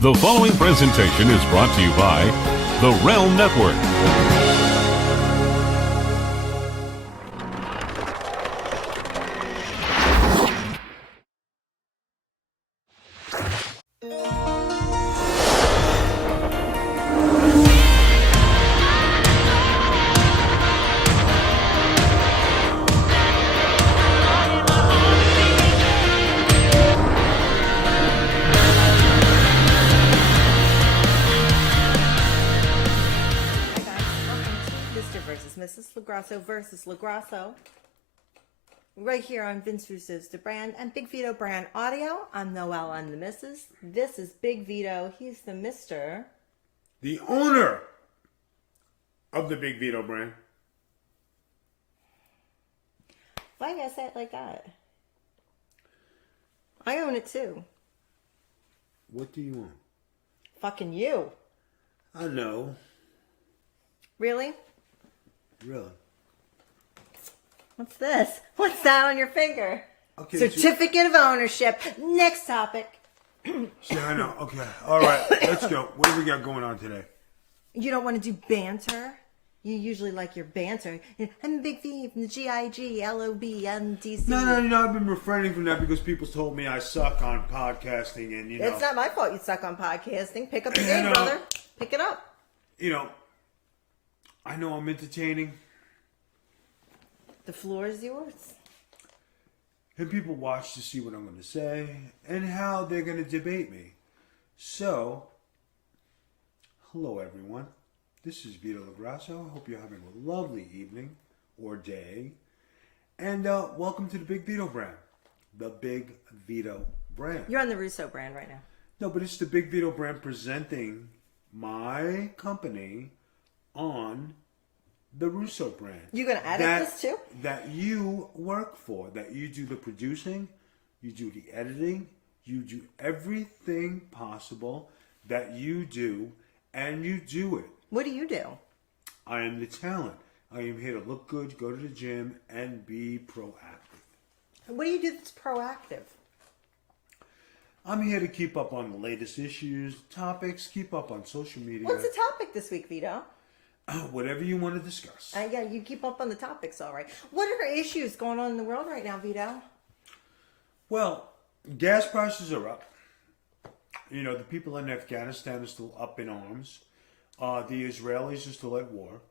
The following presentation is brought to you by the Realm Network. Versus LaGrasso, right here on Vince Russo's The Brand and Big Vito Brand Audio. I'm Noelle, I'm the Mrs. This is Big Vito. He's the Mr. The owner of the Big Vito brand. Why you gotta say it like that? I own it too. What do you want? Fucking you. I know. Really? Really? What's this? What's that on your finger? Okay, Certificate of ownership. Next topic. See, I know. Okay. All right. Let's go. What do we got going on today? You don't want to do banter? You usually like your banter. I'm Big V from the GIG, LOB, MDC. No. I've been refraining from that because people told me I suck on podcasting and, It's not my fault you suck on podcasting. Pick up the game, brother. Pick it up. I know I'm entertaining. The floor is yours. And people watch to see what I'm going to say and how they're going to debate me. So, hello everyone. This is Vito LaGrasso. I hope you're having a lovely evening or day. And welcome to the Big Vito brand. The Big Vito brand. You're on the Russo brand right now. No, but it's the Big Vito brand presenting my company on the Russo brand. You gonna edit this too? That you work for, that you do the producing, you do the editing, you do everything possible that you do, and you do it. What do you do? I am the talent. I am here to look good, go to the gym, and be proactive. What do you do that's proactive? I'm here to keep up on the latest issues, topics, keep up on social media. What's the topic this week, Vito? Whatever you want to discuss. Yeah, you keep up on the topics, all right. What are issues going on in the world right now, Vito? Well, gas prices are up. The people in Afghanistan are still up in arms. The Israelis are still at war.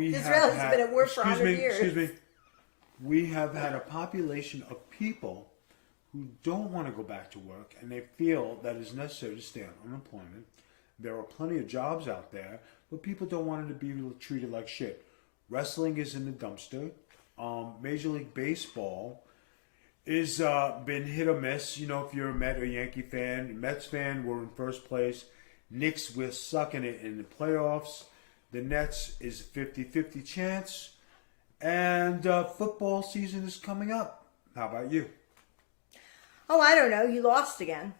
Israel has been at war for 100 years. Excuse me. We have had a population of people who don't want to go back to work, and they feel that it's necessary to stay on unemployment. There are plenty of jobs out there, but people don't want to be treated like shit. Wrestling is in the dumpster. Major League Baseball is been hit or miss. If you're a Met or Yankee fan, Mets fan, we're in first place. Knicks, we're sucking it in the playoffs. The Nets is 50-50 chance. And football season is coming up. How about you? Oh, I don't know. You lost again.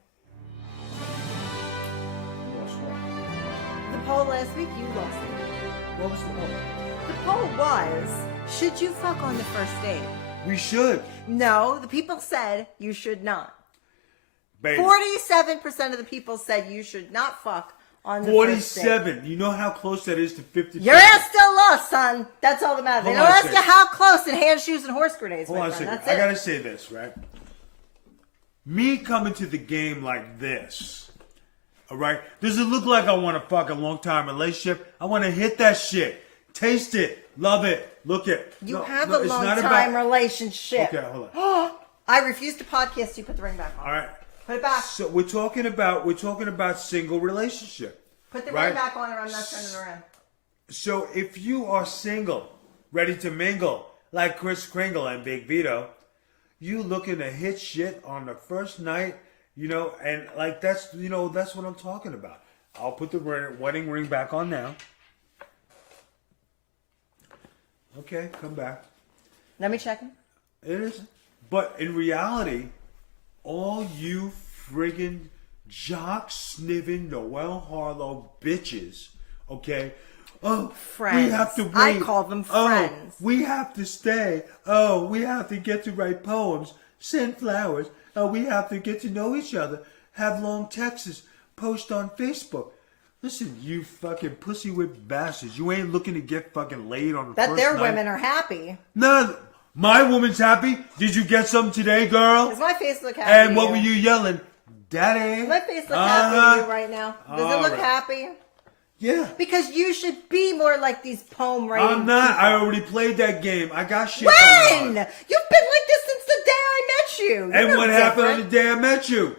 The poll last week, you lost it. What was the poll? The poll was, should you fuck on the first date? We should. No, the people said you should not. Baby. 47% of the people said you should not fuck on the first date. 47. You know how close that is to 50%? Your ass still lost, son. That's all that matters. They don't ask you how close in hand, shoes, and horse grenades, Hold on a second. I gotta say this, right? Me coming to the game like this, all right? Does it look like I want to fuck a long-time relationship? I want to hit that shit. Taste it. Love it. Look it. You have a long-time relationship. Okay, hold on. I refuse to podcast you. Put the ring back on. All right. Put it back. So we're talking about single relationship. Put the ring back on or I'm not turning around. So if you are single, ready to mingle, like Chris Kringle and Big Vito, you looking to hit shit on the first night, and like that's what I'm talking about. I'll put the wedding ring back on now. Okay, come back. Let me check him. It is. But in reality, all you friggin' jock-sniffing Noelle Harlow bitches, okay? Oh, friends. We have to wait. I call them friends. Oh, we have to stay. Oh, we have to get to write poems, send flowers. Oh, we have to get to know each other. have long texts, post on Facebook. Listen, you fucking pussy whipped bastards. You ain't looking to get fucking laid on the But first their night. women are happy. No, my woman's happy. Did you get some today, girl? Does my face look happy? And to what you? were you yelling? Daddy? Does my face look happy to you right now? Does it look Alright. happy? Yeah. Because you should be more like these poem writing I'm not. people. I already played that game. I got shit When? going on. You've been like this since the day I met you. You're And no what happened on the different. day I met you?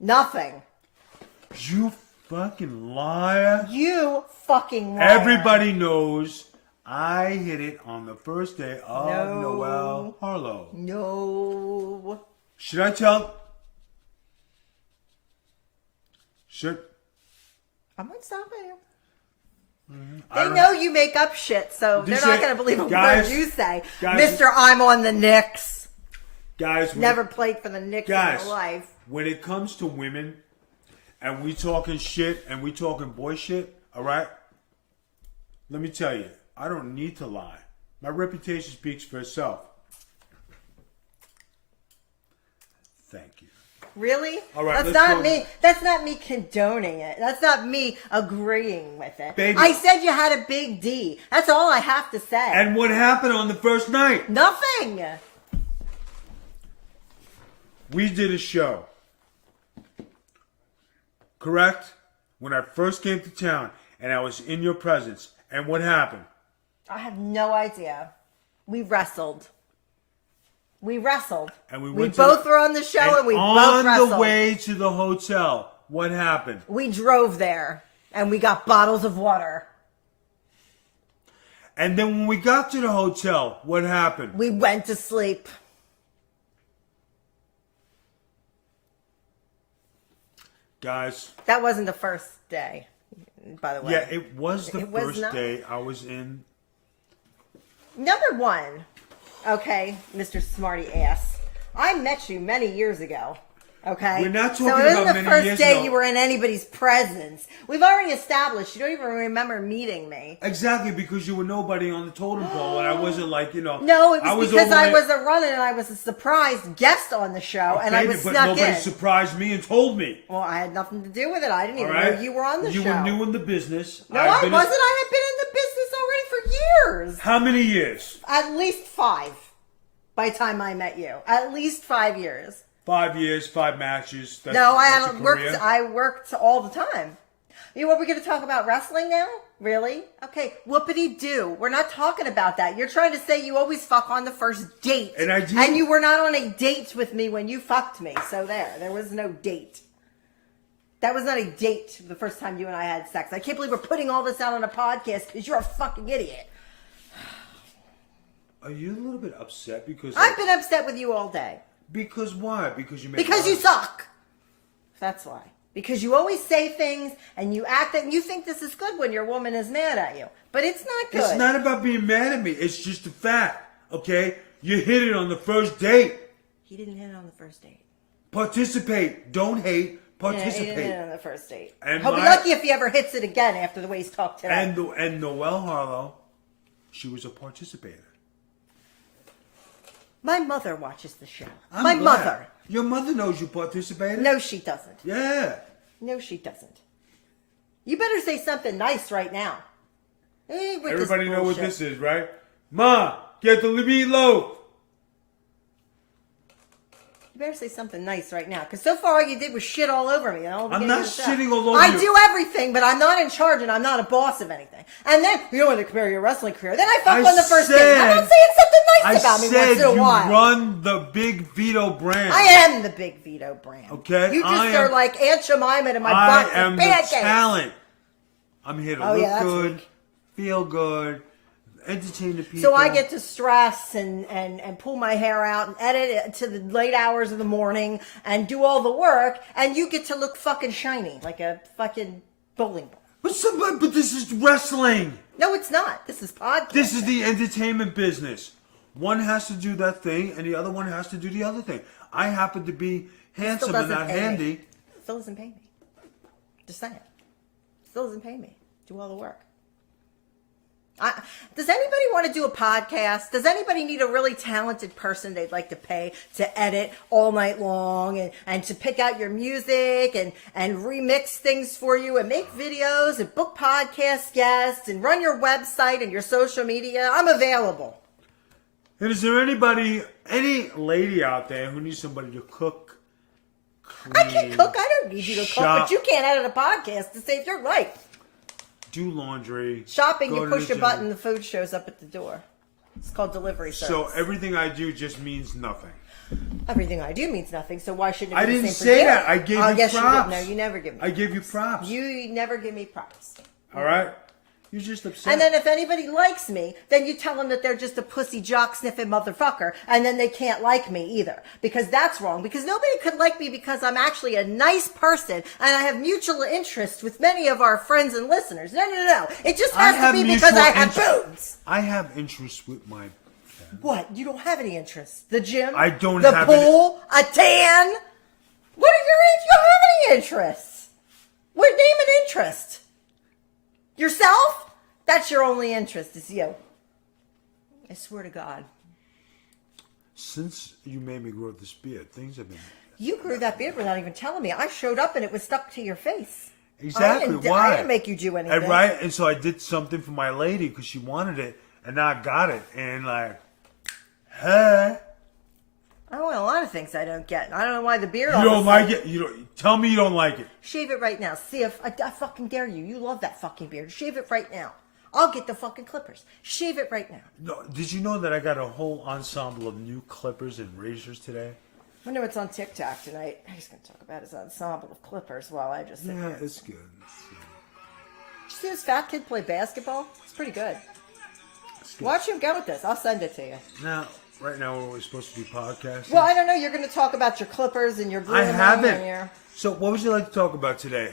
Nothing. You fucking liar. You fucking liar. Everybody knows I hit it on the first day of No. Noel Harlow. No. Should I tell? Should? I'm not stopping you. I They don't- know you make up shit, so You they're not say- going to believe a guys- word you say. guys- Mr. I'm on the Knicks. Guys, Never played for the Knicks in guys, my life. when it comes to women, and we talking shit, and we talking boy shit, all right? Let me tell you, I don't need to lie. My reputation speaks for itself. Thank you. Really? All right, That's let's not go- me. That's not me condoning it. That's not me agreeing with it. Baby. I said you had a big D. That's all I have to say. And what happened on the first night? Nothing. We did a show. Correct? When I first came to town, and I was in your presence. And what happened? I have no idea. We wrestled. We wrestled. And we We went to both the- were on the show and we both on wrestled. the way to the hotel, what happened? We drove there and we got bottles of water. And then when we got to the hotel, what happened? We went to sleep. Guys, That wasn't the first day, by the way. yeah, it was the It was first not. day I was in. Number one, okay, Mr. Smarty Ass. I met you many years ago. Okay, We're not so talking it about wasn't many the first years day ago. you were in anybody's presence. We've already established you don't even remember meeting me. Exactly, because you were nobody on the totem pole, and I wasn't like, you know. No, it was because I over was a runner and I was a surprise guest on the show, and I Baby, was but snuck nobody in. surprised me and told me. Well, I had nothing to do with it. I didn't All even right? know you were on the show. You were new in the business. No, I've I been in- wasn't. I had been in the business already for years. How many years? At least 5 by the time I met you. At least 5 years. 5 years, 5 matches. That's, No, that's a I worked. career. I worked all the time. You know what? We're going to talk about wrestling now? Really? Okay. Whoopity doo. We're not talking about that. You're trying to say you always fuck on the first date, And I do. and you were not on a date with me when you fucked me. So there was no date. That was not a date the first time you and I had sex. I can't believe we're putting all this out on a podcast because you're a fucking idiot. Are you a little bit upset because? I've been upset with you all day. Because why? Because you made. Because you money. suck. That's why. Because you always say things and you act and you think this is good when your woman is mad at you. But it's not good. It's not about being mad at me. It's just a fact. Okay, you hit it on the first date. He didn't hit it on the first date. Participate. Don't hate. Yeah, Participate. he didn't hit it on the first date. And He'll be my- lucky if he ever hits it again after the way he's talked today. And Noelle Harlow, she was a participator. My mother watches the show. I'm My glad. mother. Your mother knows you participated. No, she doesn't. Yeah. No, she doesn't. You better say something nice right now. With Everybody know what bullshit. this is, right? Ma, get the meatloaf. You better say something nice right now, because so far all you did was shit all over me. I'm not shitting all over I you. do everything, but I'm not in charge and I'm not a boss of anything. And then you don't want to compare your wrestling career. Then I fuck I on the first date. said- I'm not saying something nice I about me said once in a you while. run the big Vito brand. I am the big Vito brand. Okay, You just I are am- like Aunt Jemima to my I butt am with the pancakes. talent. I'm here to Oh, look yeah, that's good, weak. feel good, entertain the people. So I get to stress and pull my hair out and edit it to the late hours of the morning and do all the work, and you get to look fucking shiny like a fucking bowling ball. But this is wrestling. No, it's not. This is podcast. This is the entertainment business. One has to do that thing, and the other one has to do the other thing. I happen to be handsome and not handy. Still doesn't pay me. Just saying. Still doesn't pay me. Do all the work. Does anybody want to do a podcast? Does anybody need a really talented person they'd like to pay to edit all night long and to pick out your music and remix things for you and make videos and book podcast guests and run your website and your social media? I'm available. And is there any lady out there who needs somebody to cook, clean, I can cook. I don't need you to cook, but you can't edit a podcast to save your life. Do laundry. Shopping, go you to push the a gym. button, the food shows up at the door. It's called delivery service. So everything I do just means nothing. Everything I do means nothing, so why shouldn't it I be the didn't same for you? say that. I gave you yes, props. You did. No, you never give me I gave you props. You never give me props. All right? You're just upset. And then if anybody likes me, then you tell them that they're just a pussy jock sniffing motherfucker, and then they can't like me either. Because that's wrong. Because nobody could like me because I'm actually a nice person, and I have mutual interest with many of our friends and listeners. No. It just has to be because I have boobs. I have interest with my friends. What? You don't have any interests? The gym? I don't the have pool? A tan? What are your interests? You don't have any interests. What? Name an interest. Yourself? That's your only interest, is you. I swear to God. Since you made me grow this beard, things have been... You grew that beard without even telling me. I showed up and it was stuck to your face. Exactly. Why? I didn't make you do anything. And right? And so I did something for my lady because she wanted it, and now I got it. And like, huh? I want a lot of things I don't get. I don't know why the beard... You don't like it? You don't. Tell me you don't like it. Shave it right now. See if... I fucking dare you. You love that fucking beard. Shave it right now. I'll get the fucking clippers. Shave it right now. No, did you know that I got a whole ensemble of new clippers and razors today? I wonder what's on TikTok tonight. He's going to talk about his ensemble of clippers while I just sit Yeah, here. it's good. Did you see this fat kid play basketball? It's pretty good. Watch him go with this. I'll send it to you. Now, right now, we're supposed to be podcasting. Well, I don't know. You're going to talk about your clippers and your grooming. I haven't. And your... So, what would you like to talk about today?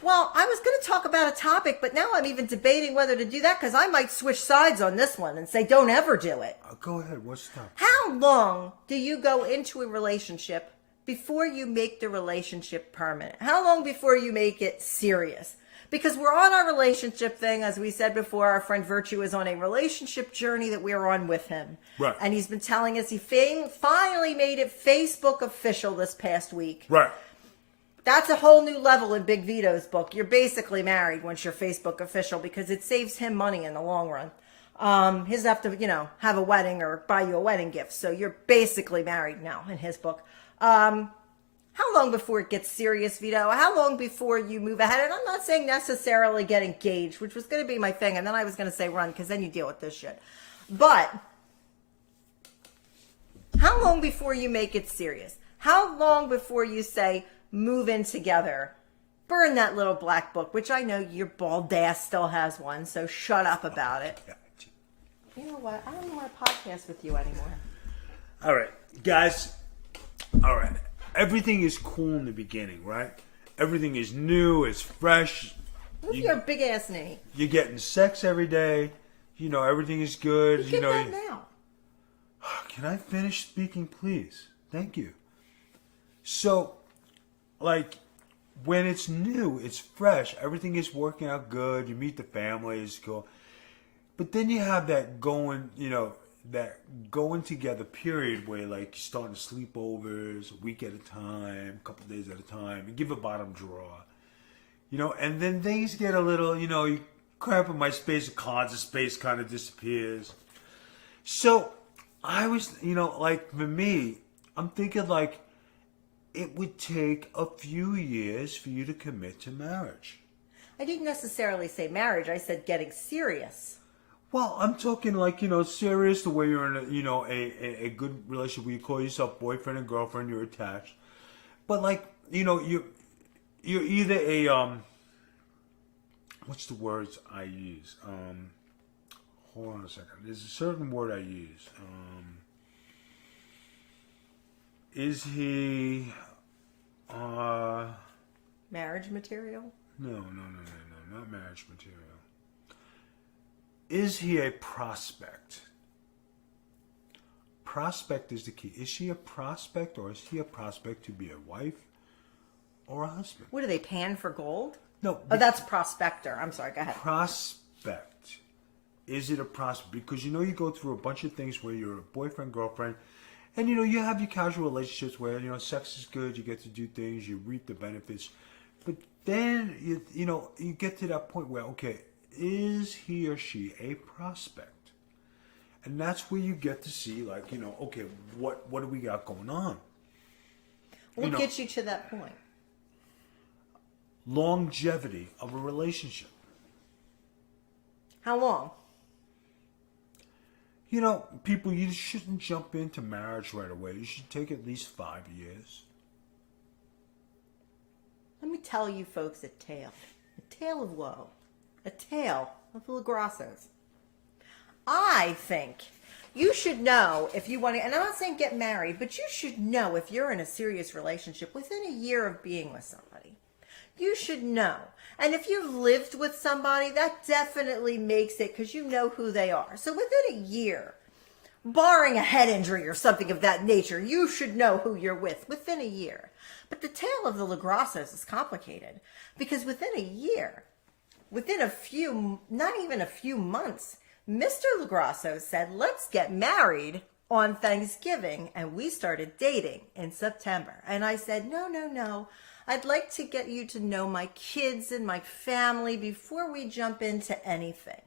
Well, I was going to talk about a topic, but now I'm even debating whether to do that because I might switch sides on this one and say don't ever do it. Go ahead. What's the topic? How long do you go into a relationship before you make the relationship permanent? How long before you make it serious? Because we're on our relationship thing. As we said before, our friend Virtue is on a relationship journey that we're on with him. Right. And he's been telling us he finally made it Facebook official this past week. Right. That's a whole new level in Big Vito's book. You're basically married once you're Facebook official because it saves him money in the long run. He doesn't have to, have a wedding or buy you a wedding gift. So you're basically married now in his book. How long before it gets serious, Vito? How long before you move ahead? And I'm not saying necessarily get engaged, which was going to be my thing. And then I was going to say run because then you deal with this shit. But how long before you make it serious? How long before you say move in together? Burn that little black book, which I know your bald ass still has one, so shut up about it. You know what? I don't want to podcast with you anymore. All right, guys. All right. Everything is cool in the beginning, right? Everything is new, it's fresh. Move your big ass knee. You're getting sex every day. Everything is good. You get that now. Can I finish speaking, please? Thank you. So, when it's new, it's fresh, everything is working out good, you meet the family, it's cool. But then you have that going together period where you're starting sleepovers a week at a time, a couple days at a time, you give a bottom drawer. And then things get a little, you crap in my space, cards of space kind of disappears. So, I was, for me, I'm thinking it would take a few years for you to commit to marriage. I didn't necessarily say marriage. I said getting serious. Well, I'm talking serious, the way you're in a good relationship where you call yourself boyfriend and girlfriend, you're attached. But you're either a what's the words I use? Hold on a second. There's a certain word I use. Is he marriage material? No, not marriage material. Is he a prospect? Prospect is the key. Is she a prospect or is he a prospect to be a wife or a husband? What, do they pan for gold? No. Oh, that's prospector. I'm sorry, go ahead. Prospect. is it a prospect? Because you go through a bunch of things where you're a boyfriend, girlfriend, and you have your casual relationships where sex is good, you get to do things, you reap the benefits, but then you get to that point where, okay, is he or she a prospect? And that's where you get to see, okay, what do we got going on? What gets you to that point? Longevity of a relationship. How long? People, you shouldn't jump into marriage right away. You should take at least 5 years. Let me tell you folks a tale of woe, a tale of the LaGrassos. I think you should know if you want to, and I'm not saying get married, but you should know if you're in a serious relationship within a year of being with somebody. You should know. And if you've lived with somebody, that definitely makes it because you know who they are. So within a year, barring a head injury or something of that nature, you should know who you're with within a year. But the tale of the LaGrassos is complicated because within a year, within not even a few months, Mr. LaGrasso said, let's get married on Thanksgiving. And we started dating in September. And I said, no. I'd like to get you to know my kids and my family before we jump into anything.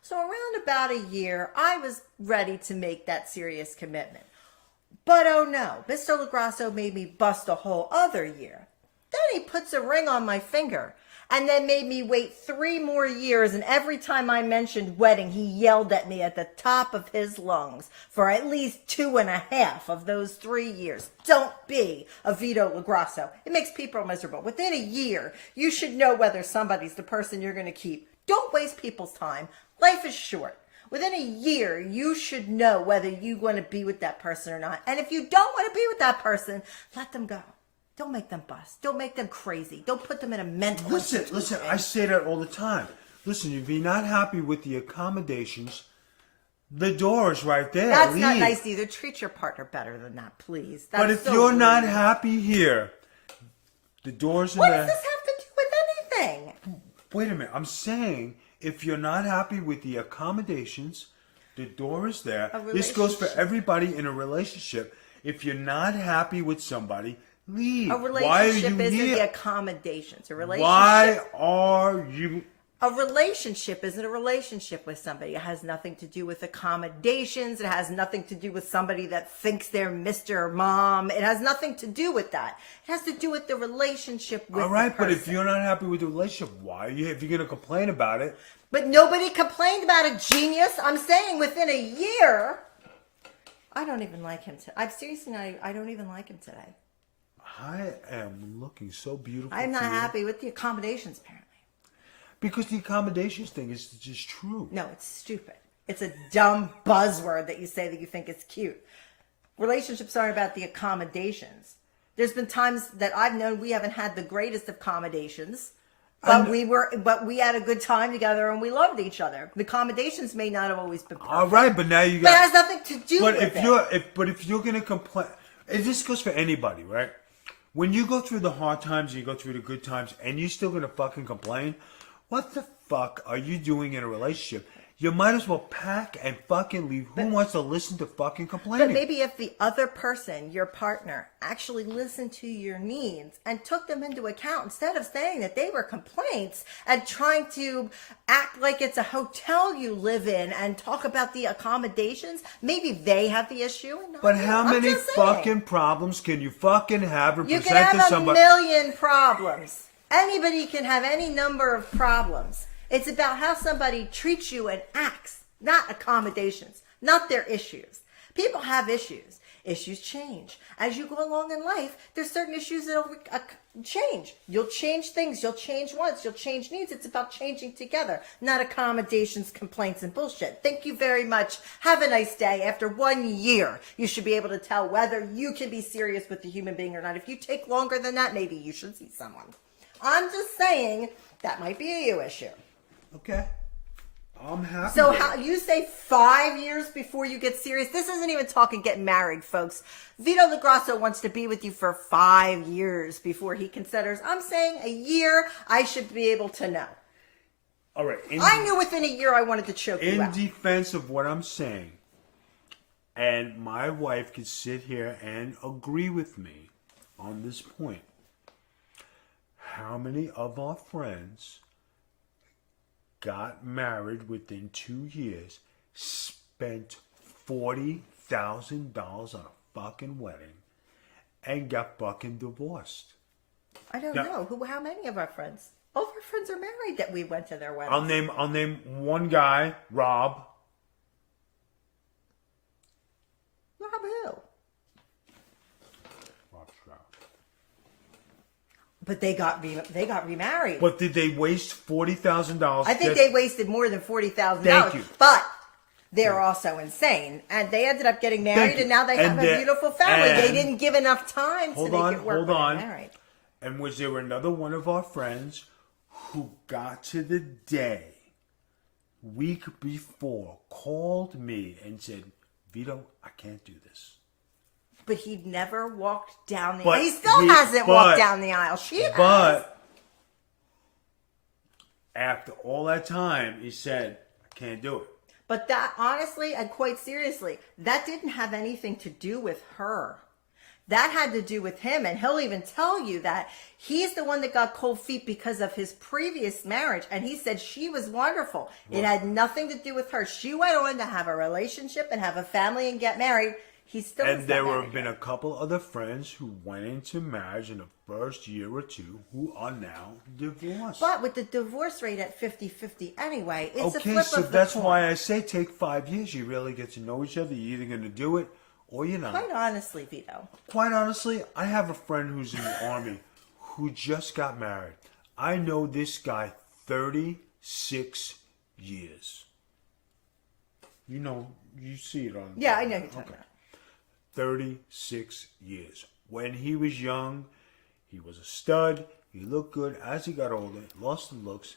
So around about a year, I was ready to make that serious commitment. But oh no, Mr. LaGrasso made me bust a whole other year. Then he puts a ring on my finger and then made me wait 3 more years. And every time I mentioned wedding, he yelled at me at the top of his lungs for at least 2.5 of those 3 years. Don't be a Vito LaGrasso. It makes people miserable. Within a year, you should know whether somebody's the person you're going to keep. Don't waste people's time. Life is short. Within a year, you should know whether you want to be with that person or not. And if you don't want to be with that person, let them go. Don't make them bust. Don't make them crazy. Don't put them in a mental institution. Listen, I say that all the time. Listen, if you're not happy with the accommodations, the door is right there. That's Leave. not nice either. Treat your partner better than that, please. That's but if so you're rude. not happy here, the door's in What there. does this have to do with anything? Wait a minute. I'm saying if you're not happy with the accommodations, the door is there. This goes for everybody in a relationship. If you're not happy with somebody, leave. A relationship Why are isn't you here? the accommodations. A relationship. Why are you? A relationship isn't a relationship with somebody. It has nothing to do with accommodations. It has nothing to do with somebody that thinks they're Mr. or Mom. It has nothing to do with that. It has to do with the relationship with All right, the person. but if you're not happy with the relationship, why are you? If you're going to complain about it, But nobody complained about it, genius. I'm saying within a year. I don't even like him. I seriously, I don't even like him today. I am looking so beautiful. I'm not to you. happy with the accommodations, apparently. Because the accommodations thing is just true. No, it's stupid. It's a dumb buzzword that you say that you think it's cute. Relationships aren't about the accommodations. There's been times that I've known we haven't had the greatest accommodations, but we had a good time together and we loved each other. The accommodations may not have always been perfect. All right, but now you got. But it has nothing to do with it. But if you're gonna complain, and this goes for anybody, right? When you go through the hard times, and you go through the good times, and you're still gonna fucking complain, what the fuck are you doing in a relationship? You might as well pack and fucking leave. Who wants to listen to fucking complaining? But maybe if the other person, your partner, actually listened to your needs and took them into account instead of saying that they were complaints and trying to act like it's a hotel you live in and talk about the accommodations, maybe they have the issue. And not But you. how I'm many just saying. fucking problems can you fucking have and You present can to have a somebody? million problems. Anybody can have any number of problems. It's about how somebody treats you and acts, not accommodations, not their issues. People have issues. Issues change. As you go along in life, there's certain issues that'll change. You'll change things. You'll change wants. You'll change needs. It's about changing together, not accommodations, complaints, and bullshit. Thank you very much. Have a nice day. After 1 year, you should be able to tell whether you can be serious with a human being or not. If you take longer than that, maybe you should see someone. I'm just saying that might be a you issue. Okay. I'm happy. So with how it. you say 5 years before you get serious? This isn't even talking getting married, folks. Vito LaGrasso wants to be with you for 5 years before he considers. I'm saying a year. I should be able to know. All right. I knew within a year I wanted to choke you In out. defense of what I'm saying, and my wife could sit here and agree with me on this point. How many of our friends got married within 2 years, spent $40,000 on a fucking wedding, and got fucking divorced? I don't know. How many of our friends? All of our friends are married that we went to their weddings. I'll name one guy, Rob. Rob who? Rob Stroud. But they got remarried. But did they waste $40,000? I think they wasted more than $40,000. Thank you. But they're also insane, and they ended up getting married, and now they have a beautiful family. They didn't give enough time to make it work when they're married. And was there another one of our friends who got to the day, week before, called me and said, Vito, I can't do this. But he never walked down the aisle. He still hasn't walked down the aisle. She has. But after all that time, he said, I can't do it. But that, honestly and quite seriously, that didn't have anything to do with her. That had to do with him, and he'll even tell you that he's the one that got cold feet because of his previous marriage, and he said she was wonderful. It had nothing to do with her. She went on to have a relationship and have a family and get married. He still and there have been a couple other friends who went into marriage in the first year or two who are now divorced. But with the divorce rate at 50-50 anyway, it's a flip okay, so of the that's coin. why I say take 5 years. You really get to know each other. You're either going to do it or you're not. Quite honestly, Vito. Quite honestly, I have a friend who's in the Army who just got married. I know this guy 36 years. You know, you see it on... Yeah, I know who you're talking about. 36 years. When he was young, he was a stud. He looked good. As he got older, lost the looks.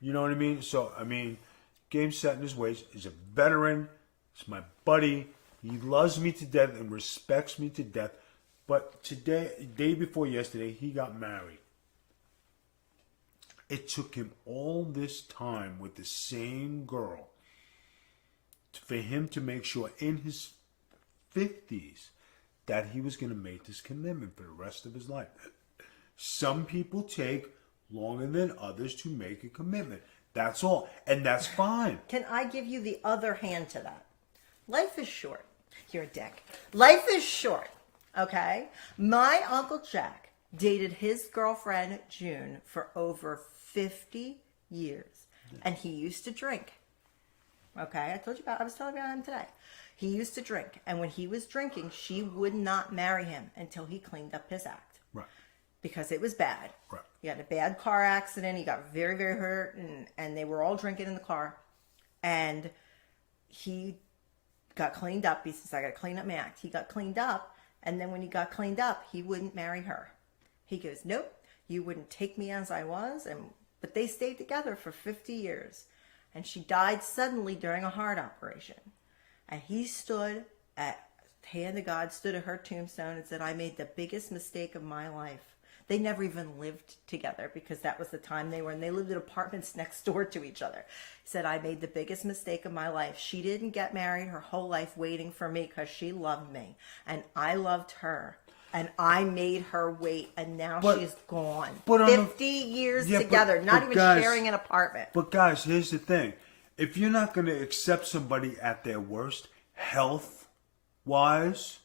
You know what I mean? So, I mean, game set in his ways. He's a veteran. He's my buddy. He loves me to death and respects me to death. But today, day before yesterday, he got married. It took him all this time with the same girl for him to make sure in his 50s that he was going to make this commitment for the rest of his life. Some people take longer than others to make a commitment. That's all. And that's fine. Can I give you the other hand to that? Life is short. You're a dick. Life is short, okay? My Uncle Jack dated his girlfriend, June, for over 50 years. And he used to drink. Okay? I was telling you about him today. He used to drink. And when he was drinking, she would not marry him until he cleaned up his act. Right. Because it was bad. Right. He had a bad car accident. He got very, very hurt. And they were all drinking in the car. And he got cleaned up. He says, I got to clean up my act. He got cleaned up. And then when he got cleaned up, he wouldn't marry her. He goes, nope, you wouldn't take me as I was. But they stayed together for 50 years. And she died suddenly during a heart operation. And he stood at, hand of God, stood at her tombstone and said, I made the biggest mistake of my life. They never even lived together because that was the time they were, and they lived in apartments next door to each other. He said, I made the biggest mistake of my life. She didn't get married her whole life waiting for me because she loved me. And I loved her. And I made her wait, and now she's gone. 50 years together, not even guys, sharing an apartment. But guys, here's the thing. If you're not going to accept somebody at their worst, health-wise,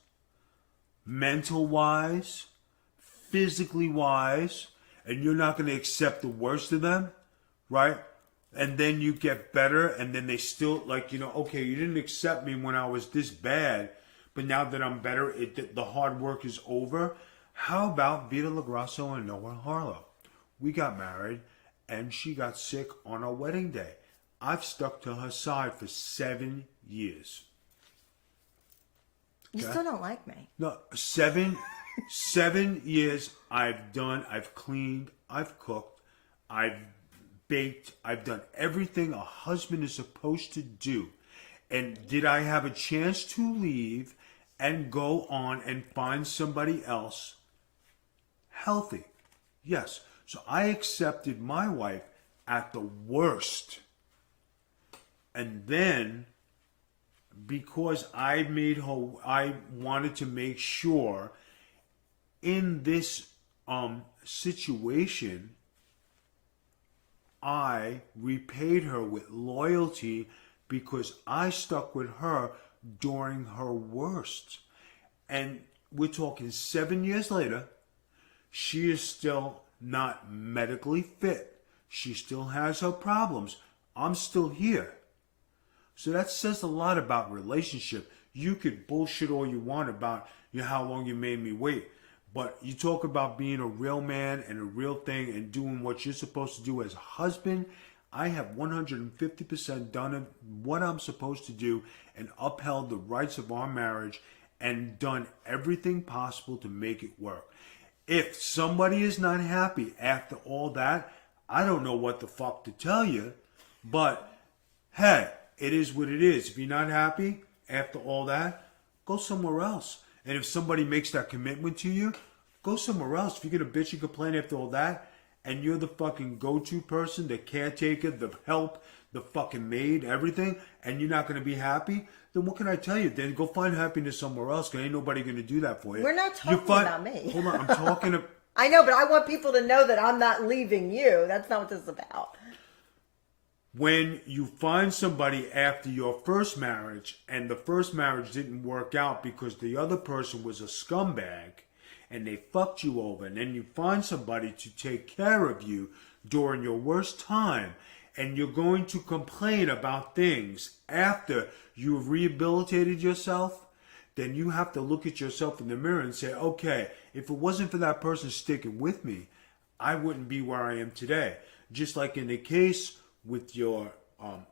mental-wise, physically-wise, and you're not going to accept the worst of them, right? And then you get better, and then they still, okay, you didn't accept me when I was this bad, but now that I'm better, the hard work is over. How about Vito LaGrasso and Noah Harlow? We got married, and she got sick on our wedding day. I've stuck to her side for 7 years. You still don't like me. No, 7 years I've cleaned, I've cooked, I've baked, I've done everything a husband is supposed to do. And did I have a chance to leave and go on and find somebody else healthy? Yes. So I accepted my wife at the worst. And then, because I wanted to make sure in this situation, I repaid her with loyalty because I stuck with her during her worst. And we're talking 7 years later, she is still not medically fit. She still has her problems. I'm still here. So that says a lot about relationship. You could bullshit all you want about how long you made me wait. But you talk about being a real man and a real thing and doing what you're supposed to do as a husband. I have 150% done what I'm supposed to do and upheld the rights of our marriage and done everything possible to make it work. If somebody is not happy after all that, I don't know what the fuck to tell you. But hey, it is what it is. If you're not happy after all that, go somewhere else. And if somebody makes that commitment to you, go somewhere else. If you're going to bitch and complain after all that, and you're the fucking go-to person, the caretaker, the help, the fucking maid, everything, and you're not going to be happy, then what can I tell you? Then go find happiness somewhere else, because ain't nobody going to do that for you. We're not talking about me. Hold on, I'm talking about... I know, but I want people to know that I'm not leaving you. That's not what this is about. When you find somebody after your first marriage and the first marriage didn't work out because the other person was a scumbag and they fucked you over, and then you find somebody to take care of you during your worst time, and you're going to complain about things after you've rehabilitated yourself, then you have to look at yourself in the mirror and say, okay, if it wasn't for that person sticking with me, I wouldn't be where I am today. Just like in the case with your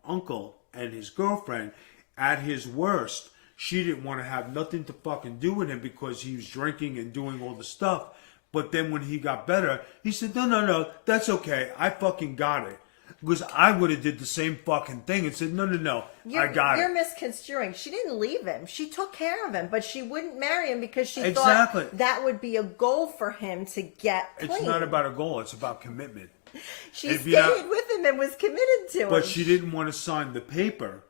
uncle and his girlfriend, at his worst, she didn't want to have nothing to fucking do with him because he was drinking and doing all the stuff. But then when he got better, he said, no, that's okay. I fucking got it. Because I would have did the same fucking thing and said, no, I got it. You're misconstruing. She didn't leave him. She took care of him, but she wouldn't marry him because she Exactly. thought that would be a goal for him to get clean. It's not about a goal. It's about commitment. She stayed with him and was committed to him. But she didn't want to sign the paper.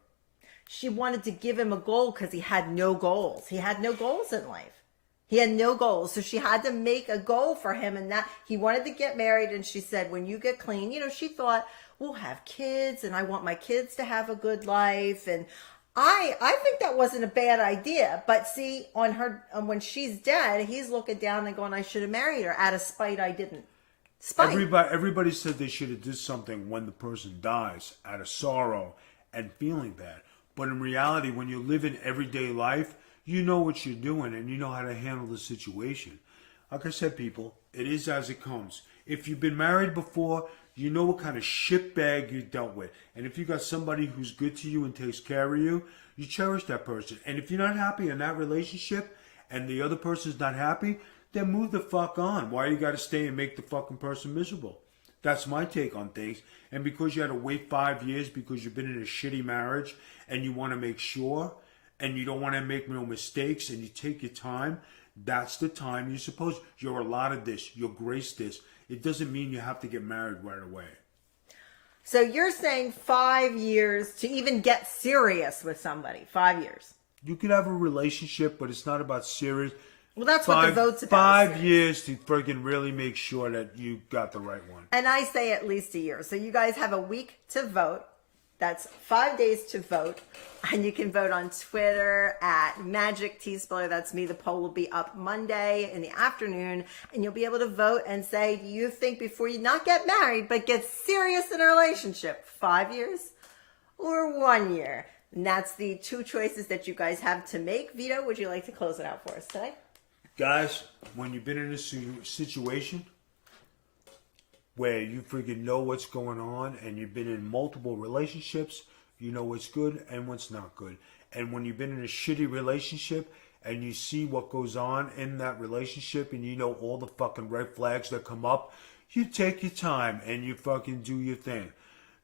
She wanted to give him a goal because he had no goals. He had no goals in life. He had no goals. So she had to make a goal for him, and that he wanted to get married. And she said, when you get clean, she thought, we'll have kids and I want my kids to have a good life. And I think that wasn't a bad idea. But see, on her, when she's dead, he's looking down and going, I should have married her. Out of spite, I didn't. Spite. Everybody said they should have did something when the person dies out of sorrow and feeling bad. But in reality, when you live in everyday life, you know what you're doing and you know how to handle the situation. Like I said, people, it is as it comes. If you've been married before, you know what kind of shitbag you dealt with. And if you got somebody who's good to you and takes care of you, you cherish that person. And if you're not happy in that relationship and the other person's not happy, then move the fuck on. Why you got to stay and make the fucking person miserable? That's my take on things. And because you had to wait 5 years because you've been in a shitty marriage and you want to make sure and you don't want to make no mistakes and you take your time, that's the time you're supposed. You're allotted this. You'll grace this. It doesn't mean you have to get married right away. So you're saying 5 years to even get serious with somebody. 5 years. You could have a relationship, but it's not about serious. Well, that's what the vote's about. 5 years to friggin' really make sure that you got the right one. And I say at least a year. So you guys have a week to vote. That's 5 days to vote. And you can vote on Twitter at Magic T-Spiller. That's me. The poll will be up Monday in the afternoon. And you'll be able to vote and say, do you think before you not get married, but get serious in a relationship, 5 years or 1 year? And that's the two choices that you guys have to make. Vito, would you like to close it out for us today? Guys, when you've been in a situation where you freaking know what's going on and you've been in multiple relationships, you know what's good and what's not good. And when you've been in a shitty relationship and you see what goes on in that relationship and you know all the fucking red flags that come up, you take your time and you fucking do your thing.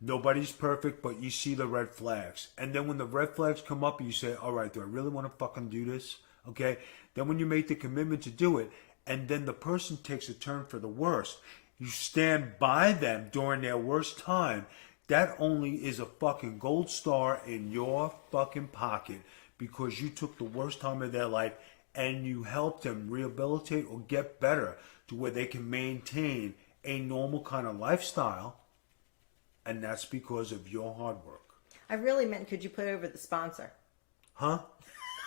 Nobody's perfect, but you see the red flags. And then when the red flags come up, you say, all right, do I really want to fucking do this? Okay? Then when you make the commitment to do it, and then the person takes a turn for the worse, you stand by them during their worst time, that only is a fucking gold star in your fucking pocket, because you took the worst time of their life and you helped them rehabilitate or get better to where they can maintain a normal kind of lifestyle. And that's because of your hard work. I really meant, could you put over the sponsor? Huh?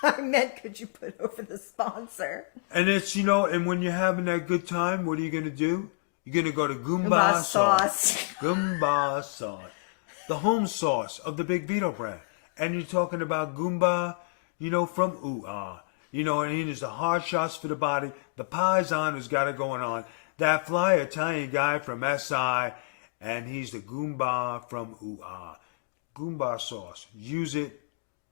I meant, could you put over the sponsor? And it's, and when you're having that good time, what are you going to do? You're going to go to Goomba sauce. Goomba sauce. The home sauce of the Big Vito brand. And you're talking about Goomba, from ooh-ah. And there's the hard shots for the body. The Paisan who's got it going on. That fly Italian guy from SI. And he's the Goomba from ooh-ah. Goomba sauce. Use it.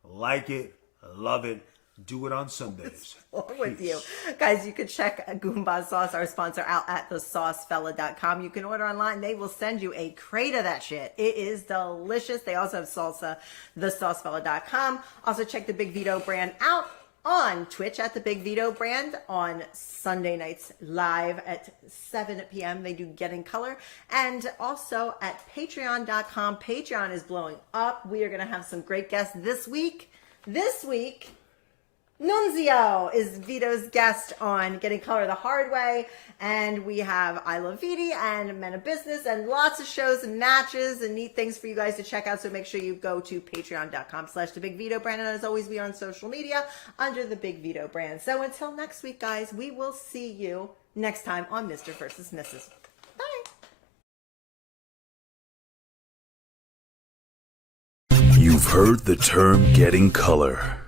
Like it. Love it. Do it on Sundays. What's wrong with you? Guys, you can check Goomba Sauce, our sponsor, out at thesaucefella.com. You can order online. They will send you a crate of that shit. It is delicious. They also have salsa, thesaucefella.com. Also check the Big Vito brand out on Twitch at the Big Vito brand on Sunday nights live at 7 p.m. They do Get in Color. And also at patreon.com. Patreon is blowing up. We are going to have some great guests this week. This week, Nunzio is Vito's guest on Getting Color the Hard Way. And we have I Love Viti and Men of Business and lots of shows and matches and neat things for you guys to check out. So make sure you go to patreon.com/The Big Vito brand. And as always, we are on social media under The Big Vito brand. So until next week, guys, we will see you next time on Mr. vs. Mrs. Bye. You've heard the term getting color.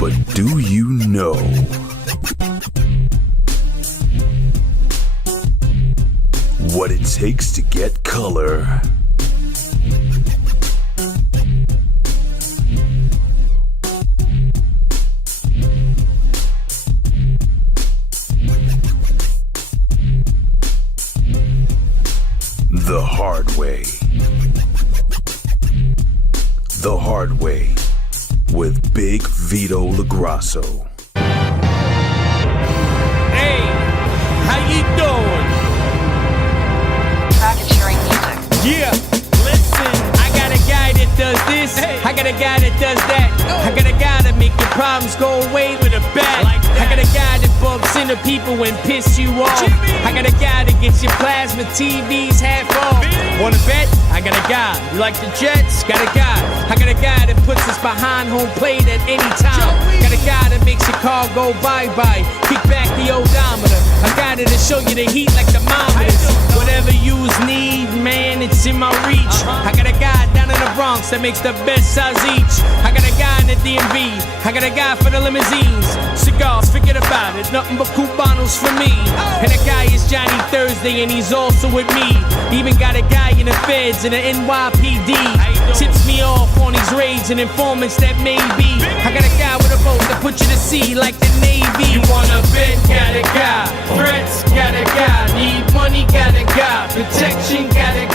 But do you know what it takes to get color? The hard way. The hard way. With Big Vito LaGrasso. Hey, how you doing? Packet sharing music. Yeah, listen, I got a guy that does this, I got a guy that does that, I got a guy that make your problems go away with a bat, I got a guy that bumps into people and piss you off, I got a guy that gets your plasma TVs half off. Wanna bet? I got a guy. You like the Jets? Got a guy. I got a guy that puts us behind home plate at any time. Got a guy that makes your car go bye-bye. Kick back the odometer. A guy that'll show you the heat like thermometers. Whatever you need, man, it's in my reach. I got a guy down in the Bronx that makes the best size each. I got a guy in the DMV. I got a guy for the limousines. Cigars, forget about it. Nothing but Cubanos for me. And a guy is Johnny Thursday and he's also with me. Even got a guy in the feds and the NYPD. Tips me off on these raids and informants that may be. I got a guy with a boat that put you to sea like the Navy. You wanna bet? Got a guy. Threats? Got a guy. Need money? Got a guy. Protection? Got a